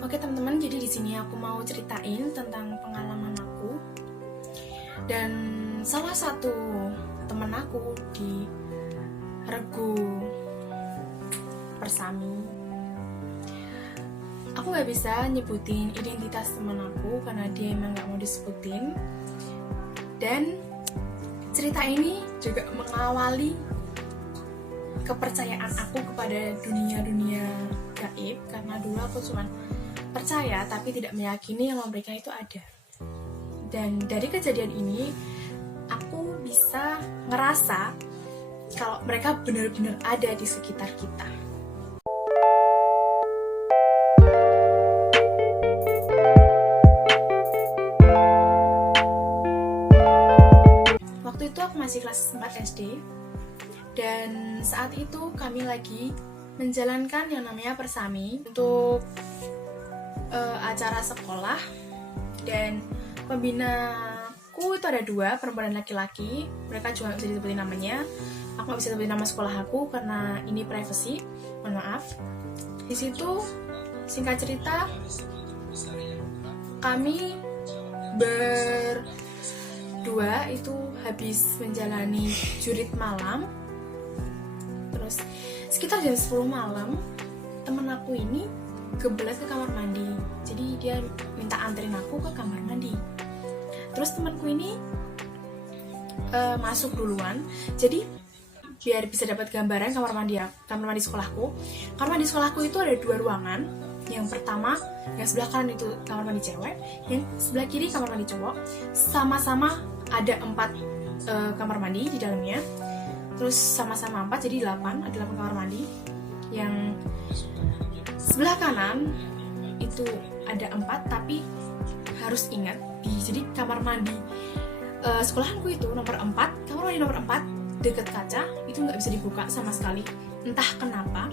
Oke teman-teman, jadi di sini aku mau ceritain tentang pengalaman aku dan salah satu teman aku di Regu Persami. Aku nggak bisa nyebutin identitas teman aku karena dia emang nggak mau disebutin. Dan cerita ini juga mengawali kepercayaan aku kepada dunia gaib, karena dulu aku cuma percaya tapi tidak meyakini kalau mereka itu ada. Dan dari kejadian ini aku bisa ngerasa kalau mereka benar-benar ada di sekitar kita. Waktu itu aku masih kelas 4 SD, dan saat itu kami lagi menjalankan yang namanya Persami untuk acara sekolah, dan pembinaku itu ada 2, perempuan dan laki-laki. Mereka juga bisa disebutin namanya. Aku nggak bisa sebutin nama sekolah aku karena ini privacy, mohon maaf. Di situ singkat cerita kami berdua itu habis menjalani jurit malam. Terus sekitar jam 10 malam temen aku ini kebelet ke kamar mandi, jadi dia minta anterin aku ke kamar mandi. Terus temanku ini masuk duluan, jadi biar bisa dapat gambaran kamar mandi sekolahku. Kamar mandi sekolahku itu ada 2 ruangan. Yang pertama, yang sebelah kanan itu kamar mandi cewek, yang sebelah kiri kamar mandi cowok. Sama-sama ada 4 kamar mandi di dalamnya. Terus sama-sama 4, jadi 8, ada 8 kamar mandi. Yang sebelah kanan itu ada 4, tapi harus ingat jadi kamar mandi sekolahanku itu nomor 4, kamar mandi nomor 4 dekat kaca itu nggak bisa dibuka sama sekali. Entah kenapa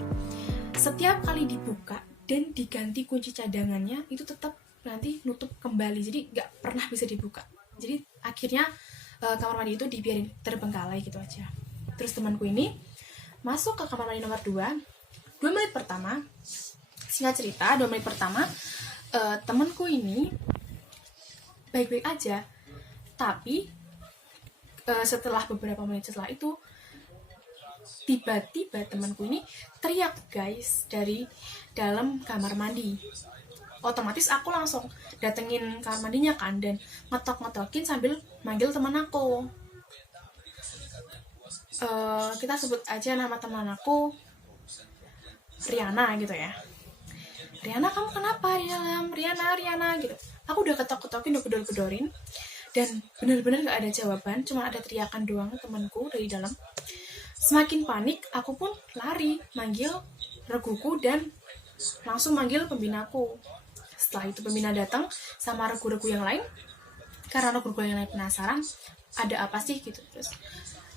setiap kali dibuka dan diganti kunci cadangannya itu tetap nanti nutup kembali, jadi nggak pernah bisa dibuka. Jadi akhirnya kamar mandi itu dibiarin terbengkalai gitu aja. Terus temanku ini masuk ke kamar mandi nomor 2 menit pertama. Singkat cerita, 2 menit pertama temanku ini baik-baik aja, tapi setelah beberapa menit setelah itu tiba-tiba temanku ini teriak guys dari dalam kamar mandi. Otomatis aku langsung datengin kamar mandinya kan, dan ngetok-ngetokin sambil manggil teman aku. Kita sebut aja nama teman aku Riana gitu ya. Riana, kamu kenapa di dalam? Riana gitu. Aku udah ketok-ketokin, udah gedor-gedorin, dan benar-benar gak ada jawaban, cuma ada teriakan doang temanku dari dalam. Semakin panik, aku pun lari manggil reguku dan langsung manggil pembinaku. Setelah itu pembina datang sama regu-regu yang lain, karena regu-regu yang lain penasaran ada apa sih gitu. Terus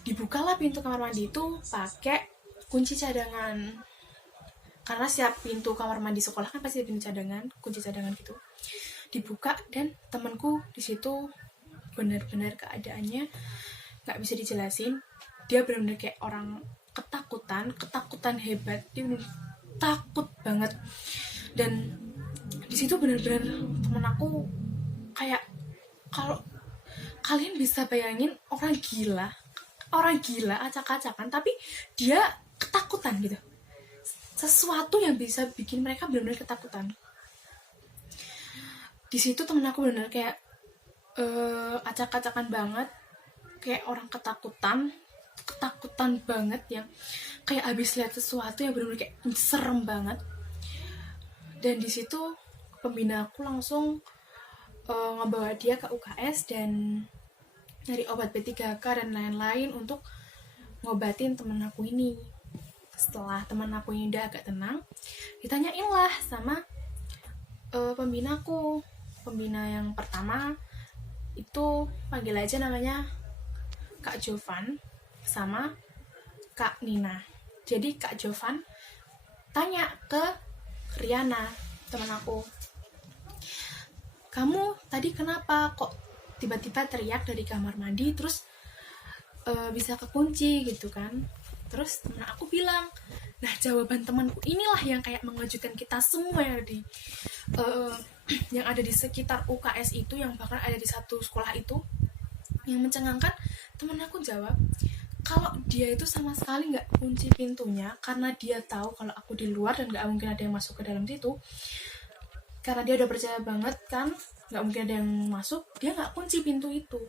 dibukalah pintu kamar mandi itu pakai kunci cadangan, karena setiap pintu kamar mandi sekolah kan pasti ada pintu cadangan, kunci cadangan gitu. Dibuka, dan temanku di situ benar-benar keadaannya nggak bisa dijelasin. Dia benar-benar kayak orang ketakutan hebat. Dia benar takut banget. Dan di situ benar-benar temen aku kayak, kalau kalian bisa bayangin orang gila acak-acakan, tapi dia ketakutan gitu. Sesuatu yang bisa bikin mereka benar-benar ketakutan. Di situ temen aku benar-benar kayak acak-acakan banget, kayak orang ketakutan banget, yang kayak abis lihat sesuatu yang benar-benar kayak serem banget. Dan di situ pembina aku langsung ngebawa dia ke UKS dan nyari obat B3K dan lain-lain untuk ngobatin temen aku ini. Setelah teman aku ini udah agak tenang, ditanyain lah sama pembinaku. Pembina yang pertama itu panggil aja namanya Kak Jovan sama Kak Nina. Jadi Kak Jovan tanya ke Riana, teman aku, kamu tadi kenapa kok tiba-tiba teriak dari kamar mandi, terus bisa kekunci gitu kan. Terus teman aku bilang, nah jawaban temanku inilah yang kayak mengejutkan kita semua yang di uh, yang ada di sekitar UKS itu, yang bahkan ada di satu sekolah itu. Yang mencengangkan, temen aku jawab kalau dia itu sama sekali nggak kunci pintunya karena dia tahu kalau aku di luar dan nggak mungkin ada yang masuk ke dalam situ. Karena dia udah percaya banget kan nggak mungkin ada yang masuk, dia nggak kunci pintu itu.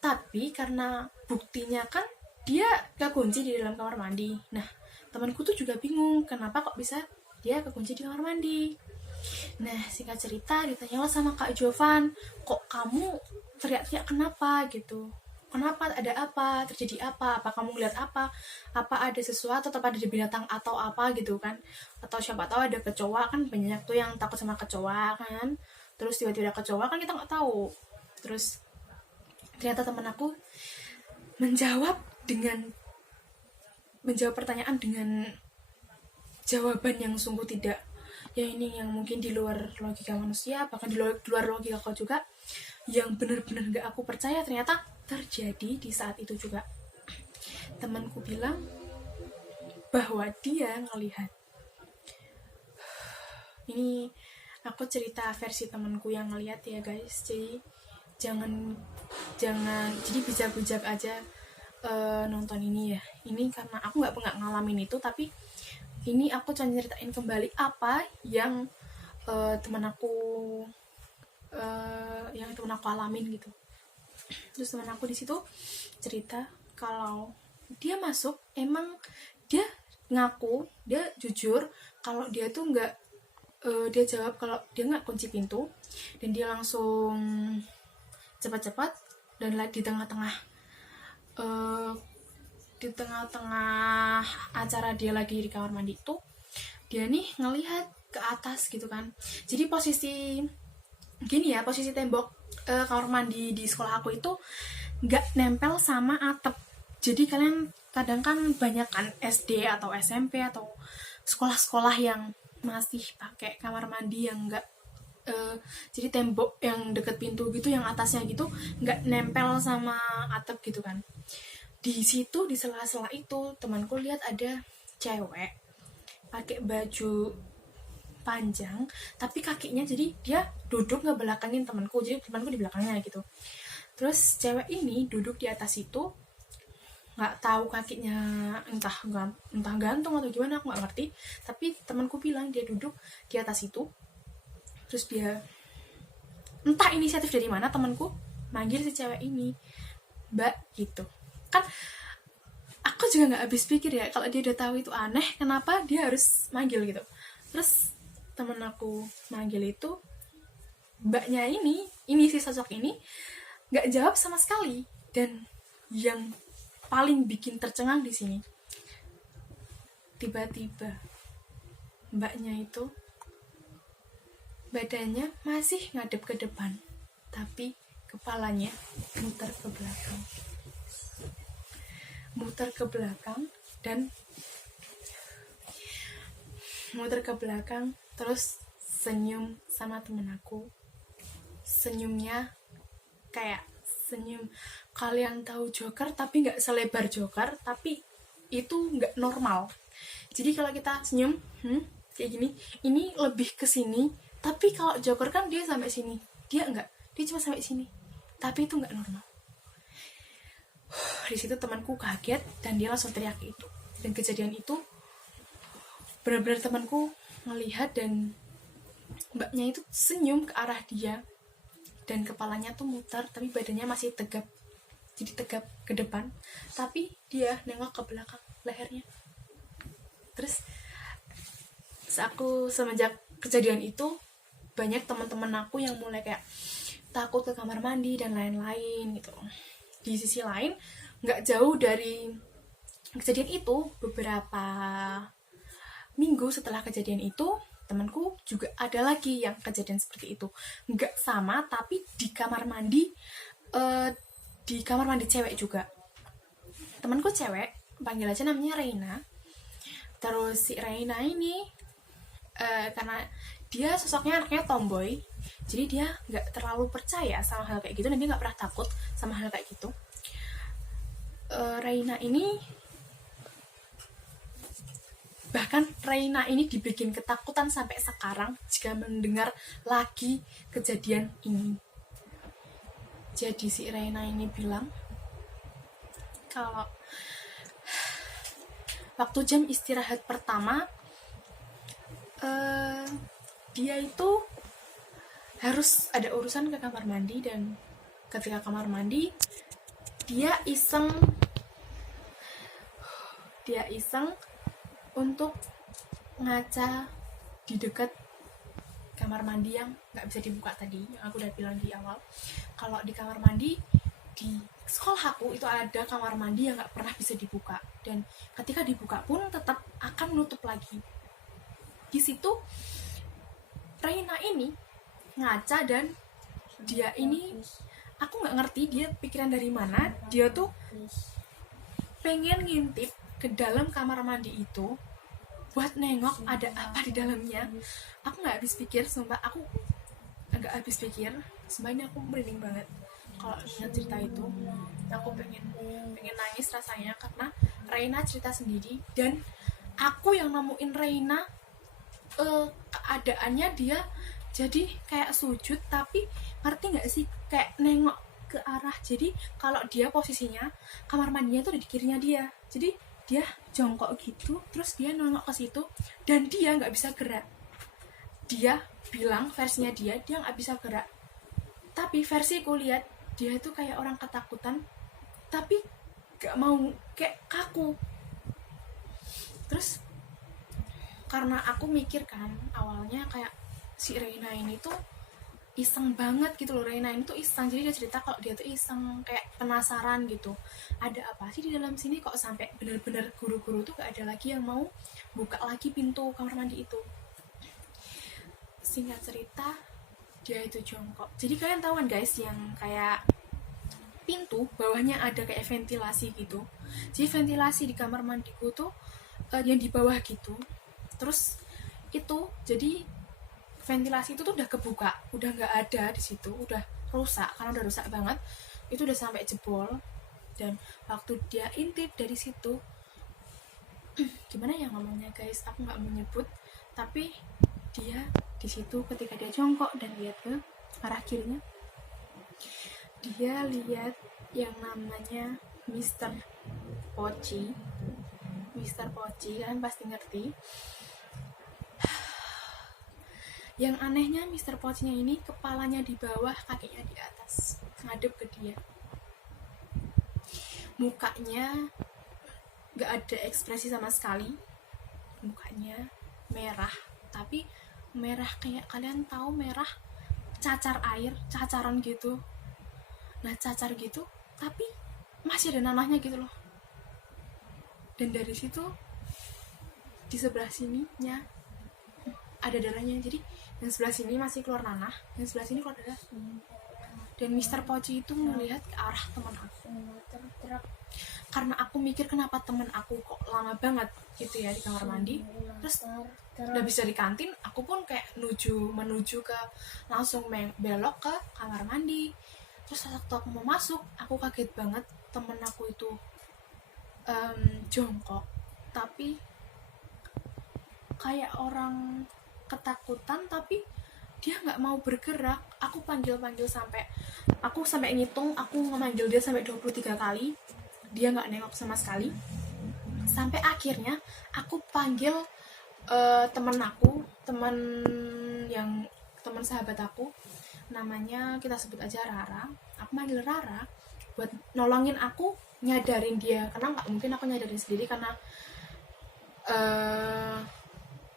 Tapi karena buktinya kan dia kekunci di dalam kamar mandi. Nah, temanku tuh juga bingung kenapa kok bisa dia kekunci di kamar mandi. Nah, singkat cerita ditanyalah sama Kak Jovan, kok kamu teriak-teriak kenapa gitu? Kenapa, ada apa, terjadi apa kamu lihat apa ada sesuatu, atau ada binatang atau apa gitu kan, atau siapa tahu ada kecoa, kan banyak tuh yang takut sama kecoa kan, terus tiba-tiba ada kecoa kan kita nggak tahu. Terus ternyata teman aku menjawab pertanyaan dengan jawaban yang sungguh tidak, ya ini yang mungkin di luar logika manusia, bahkan di luar logika kau juga, yang benar-benar gak aku percaya ternyata terjadi di saat itu juga. Temanku bilang bahwa dia ngelihat, ini aku cerita versi temanku yang ngelihat ya guys, jadi jangan jadi bijak-bijak aja nonton ini ya. Ini karena aku nggak ngalamin itu, tapi ini aku cuma ceritain kembali apa yang teman aku alamin gitu. Terus teman aku di situ cerita kalau dia masuk, emang dia ngaku, dia jujur kalau dia tuh nggak, dia jawab kalau dia nggak kunci pintu, dan dia langsung cepat-cepat, dan di tengah-tengah acara dia lagi di kamar mandi itu, dia nih ngelihat ke atas gitu kan. Jadi posisi gini ya, posisi tembok kamar mandi di sekolah aku itu nggak nempel sama atap. Jadi kalian kadang kan banyak kan SD atau SMP atau sekolah-sekolah yang masih pakai kamar mandi yang nggak jadi tembok yang deket pintu gitu, yang atasnya gitu nggak nempel sama atap gitu kan. Di situ, di sela-sela itu, temanku lihat ada cewek pakai baju panjang tapi kakinya, jadi dia duduk ngebelakangin temanku, jadi temanku di belakangnya gitu. Terus cewek ini duduk di atas itu, nggak tahu kakinya entah gantung atau gimana, aku nggak ngerti, tapi temanku bilang dia duduk di atas itu. Terus dia, entah inisiatif dari mana, temanku manggil si cewek ini Mbak gitu kan. Aku juga nggak habis pikir ya, kalau dia udah tahu itu aneh, kenapa dia harus manggil gitu. Terus temen aku manggil itu, mbaknya ini si sosok ini nggak jawab sama sekali. Dan yang paling bikin tercengang di sini, tiba-tiba mbaknya itu badannya masih ngadep ke depan, tapi kepalanya muter ke belakang, terus senyum sama temen aku. Senyumnya kayak senyum, kalian tahu Joker tapi nggak selebar Joker, tapi itu nggak normal. Jadi kalau kita senyum kayak gini, ini lebih ke sini, tapi kalau Joker kan dia sampai sini, dia enggak, dia cuma sampai sini, tapi itu nggak normal. Di situ temanku kaget dan dia langsung teriak itu. Dan kejadian itu benar-benar temanku melihat, dan mbaknya itu senyum ke arah dia, dan kepalanya tuh muter tapi badannya masih tegap, jadi tegap ke depan, tapi dia nengok ke belakang lehernya. Terus semenjak kejadian itu, banyak teman-teman aku yang mulai kayak takut ke kamar mandi dan lain-lain gitu. Di sisi lain, nggak jauh dari kejadian itu, beberapa minggu setelah kejadian itu, temanku juga ada lagi yang kejadian seperti itu. Nggak sama, tapi di kamar mandi cewek juga. Temanku cewek, panggil aja namanya Reina. Terus si Reina ini karena dia sosoknya anaknya tomboy, jadi dia nggak terlalu percaya sama hal kayak gitu, dan dia nggak pernah takut sama hal kayak gitu. Reina ini Bahkan Reina ini dibikin ketakutan sampai sekarang jika mendengar lagi kejadian ini. Jadi si Reina ini bilang kalau waktu jam istirahat pertama dia itu harus ada urusan ke kamar mandi, dan ketika kamar mandi dia iseng untuk ngaca di dekat kamar mandi yang nggak bisa dibuka tadi, yang aku udah bilang di awal. Kalau di kamar mandi di sekolah aku itu ada kamar mandi yang nggak pernah bisa dibuka, dan ketika dibuka pun tetap akan menutup lagi. Di situ Reina ini ngaca, dan dia ini aku nggak ngerti dia pikiran dari mana, dia tuh pengen ngintip ke dalam kamar mandi itu buat nengok ada apa di dalamnya. Aku nggak habis pikir, sumpah aku nggak habis pikir, sebenarnya aku merinding banget kalau ingat cerita itu. Aku pengen nangis rasanya karena Reina cerita sendiri, dan aku yang nemuin Reina keadaannya dia jadi kayak sujud, tapi ngerti nggak sih, kayak nengok ke arah. Jadi kalau dia posisinya kamar mandinya tuh di kirinya dia, jadi dia jongkok gitu, terus dia nengok ke situ, dan dia nggak bisa gerak. Dia bilang versinya dia nggak bisa gerak, tapi versiku lihat dia itu kayak orang ketakutan, tapi nggak mau, kayak kaku. Terus karena aku mikir kan awalnya kayak si Reina ini tuh iseng banget gitu loh. Reina ini tuh iseng, jadi dia cerita kalau dia tuh iseng, kayak penasaran gitu, ada apa sih di dalam sini kok sampai bener-bener guru-guru tuh gak ada lagi yang mau buka lagi pintu kamar mandi itu. Singkat cerita, dia itu jongkok. Jadi kalian tahu kan guys, yang kayak pintu bawahnya ada kayak ventilasi gitu. Jadi ventilasi di kamar mandiku tuh yang di bawah gitu. Terus itu jadi ventilasi itu tuh udah kebuka, udah nggak ada di situ, udah rusak, karena udah rusak banget, itu udah sampai jebol. Dan waktu dia intip dari situ, gimana ya ngomongnya guys, aku nggak menyebut, tapi dia di situ ketika dia jongkok dan lihat ke arah kirinya, dia lihat yang namanya Mr. Poci. Mr. Poci kalian pasti ngerti. Yang anehnya Mr. Poci-nya ini kepalanya di bawah, kakinya di atas, ngadep ke dia. Mukanya gak ada ekspresi sama sekali. Mukanya merah, tapi merah kayak kalian tahu merah cacar air, cacaran gitu. Nah cacar gitu, tapi masih ada nanahnya gitu loh. Dan dari situ di sebelah sininya ada darahnya, jadi yang sebelah sini masih keluar nanah, yang sebelah sini keluar darah. Dan Mr. Poci itu melihat ke arah teman aku, karena aku mikir kenapa teman aku kok lama banget gitu ya di kamar mandi, terus udah bisa di kantin, aku pun kayak menuju ke langsung belok ke kamar mandi. Terus waktu aku mau masuk, aku kaget banget, temen aku itu jongkok, tapi kayak orang ketakutan, tapi dia nggak mau bergerak. Aku panggil sampai ngitung, aku memanggil dia sampai 23 kali, dia nggak nengok sama sekali. Sampai akhirnya aku panggil teman sahabat aku, namanya kita sebut aja Rara. Aku manggil Rara buat nolongin aku, nyadarin dia, karena nggak mungkin aku nyadarin sendiri, karena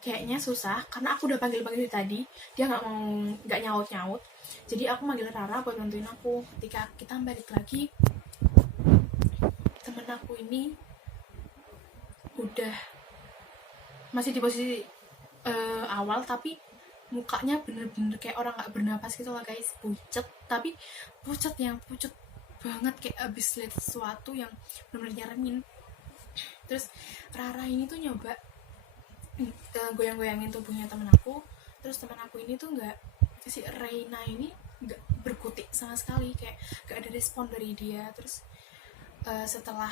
kayaknya susah, karena aku udah panggil tadi, dia nggak nyaut. Jadi aku manggil Rara buat bantuin aku. Ketika kita balik lagi, temen aku ini udah masih di posisi awal, tapi mukanya bener-bener kayak orang nggak bernapas gitu lah guys, pucet, tapi pucet banget, kayak abis lihat sesuatu yang bener-bener nyeremin. Terus Rara ini tuh nyoba goyang-goyangin tubuhnya temen aku, terus temen aku ini tuh si Reina ini nggak berkutik sama sekali, kayak nggak ada respon dari dia. Terus setelah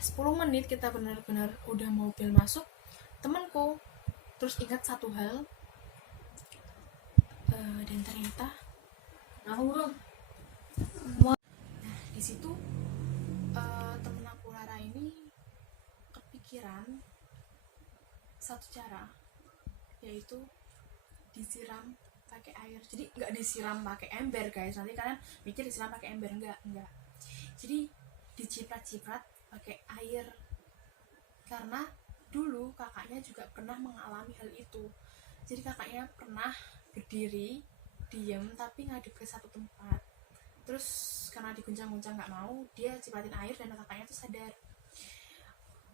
10 menit kita benar-benar udah mobil masuk, temanku. Terus ingat satu hal, dan ternyata di situ temen aku Rara ini kepikiran satu cara, yaitu disiram pakai air. Jadi nggak disiram pakai ember guys, nanti kalian mikir disiram pakai ember, enggak. Jadi diciprat-ciprat pakai air, karena dulu kakaknya juga pernah mengalami hal itu. Jadi kakaknya pernah berdiri diem tapi ngadep ke satu tempat, terus karena diguncang-guncang nggak mau, dia cipratin air dan kakaknya tuh sadar.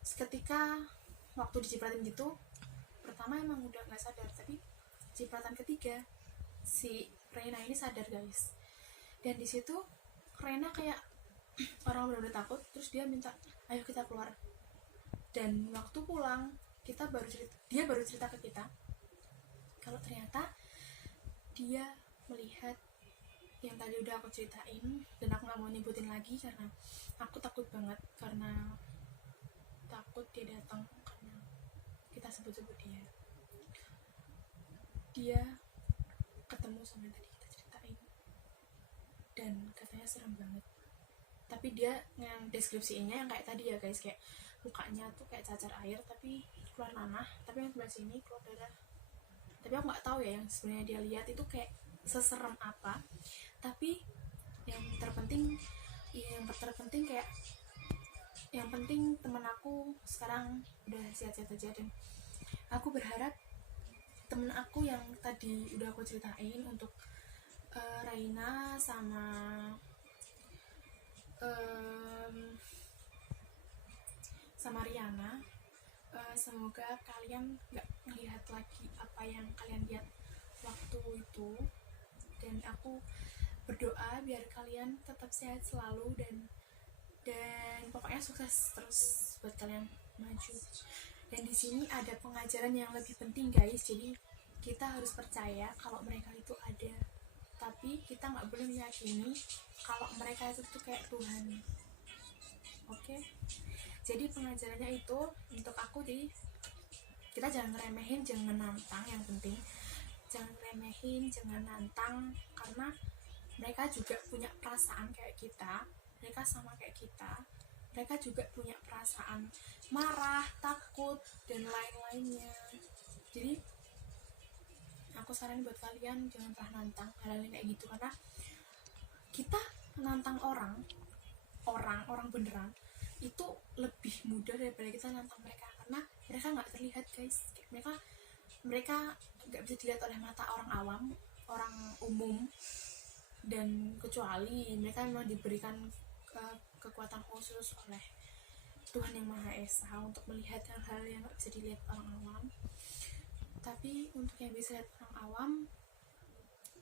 Ketika waktu dicipratin gitu, pertama emang udah nggak sadar, tapi cipratan ketiga si Reina ini sadar guys. Dan di situ Reina kayak orang benar-benar takut, terus dia minta ayo kita keluar. Dan waktu pulang dia baru cerita ke kita kalau ternyata dia melihat yang tadi udah aku ceritain, dan aku nggak mau nyebutin lagi karena aku takut banget, karena takut dia datang karena kita sebut-sebut dia ketemu sama yang tadi kita ceritain, dan katanya serem banget. Tapi dia yang deskripsinya yang kayak tadi ya guys, kayak mukanya tuh kayak cacar air tapi keluar nanah, tapi yang sebelah sini keluar darah. Tapi aku nggak tahu ya yang sebenarnya dia lihat itu kayak seserem apa. Tapi yang terpenting kayak yang penting temen aku sekarang udah sehat-sehat aja, dan aku berharap temen aku yang tadi udah aku ceritain untuk Raina sama Riana, semoga kalian nggak melihat lagi apa yang kalian lihat waktu itu, dan aku berdoa biar kalian tetap sehat selalu, dan pokoknya sukses terus buat kalian maju. Dan di sini ada pengajaran yang lebih penting guys, jadi kita harus percaya kalau mereka itu ada, tapi kita nggak boleh meyakini kalau mereka itu tuh kayak Tuhan. Oke? Jadi pengajarannya itu untuk aku, jadi kita jangan remehin, jangan nantang. Yang penting jangan remehin, jangan nantang, karena mereka juga punya perasaan kayak kita, mereka sama kayak kita, mereka juga punya perasaan marah, takut, dan lain-lainnya. Jadi aku saranin buat kalian jangan pernah nantang hal-hal kayak gitu, karena kita menantang orang beneran itu lebih mudah daripada kita nantang mereka, karena mereka nggak terlihat guys, mereka nggak bisa dilihat oleh mata orang awam, orang umum, dan kecuali mereka memang diberikan kekuatan khusus oleh Tuhan Yang Maha Esa untuk melihat hal-hal yang nggak bisa dilihat orang awam. Tapi untuk yang bisa lihat orang awam,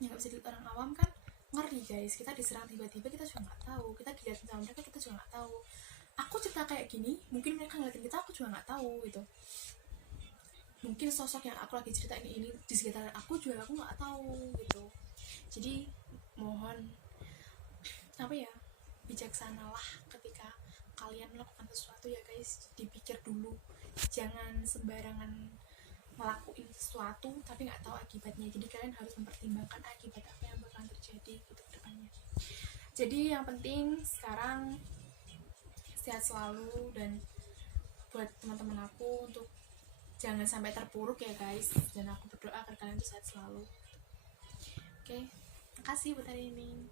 yang nggak bisa dilihat orang awam kan ngeri guys, kita diserang tiba-tiba kita juga nggak tahu, kita dilihat sama mereka kita juga nggak tahu. Aku cerita kayak gini, mungkin mereka ngeliatin kita, aku juga nggak tahu gitu. Mungkin sosok yang aku lagi ceritain ini di sekitar aku juga aku nggak tahu gitu. Jadi mohon bijaksanalah ketika kalian melakukan sesuatu ya guys, dipikir dulu, jangan sembarangan ngelakuin sesuatu tapi nggak tahu akibatnya. Jadi kalian harus mempertimbangkan akibat apa yang bakalan terjadi gitu ke depannya. Jadi yang penting sekarang sehat selalu, dan buat teman-teman aku untuk jangan sampai terpuruk ya guys, dan aku berdoa agar kalian sehat selalu. Oke, makasih buat hari ini.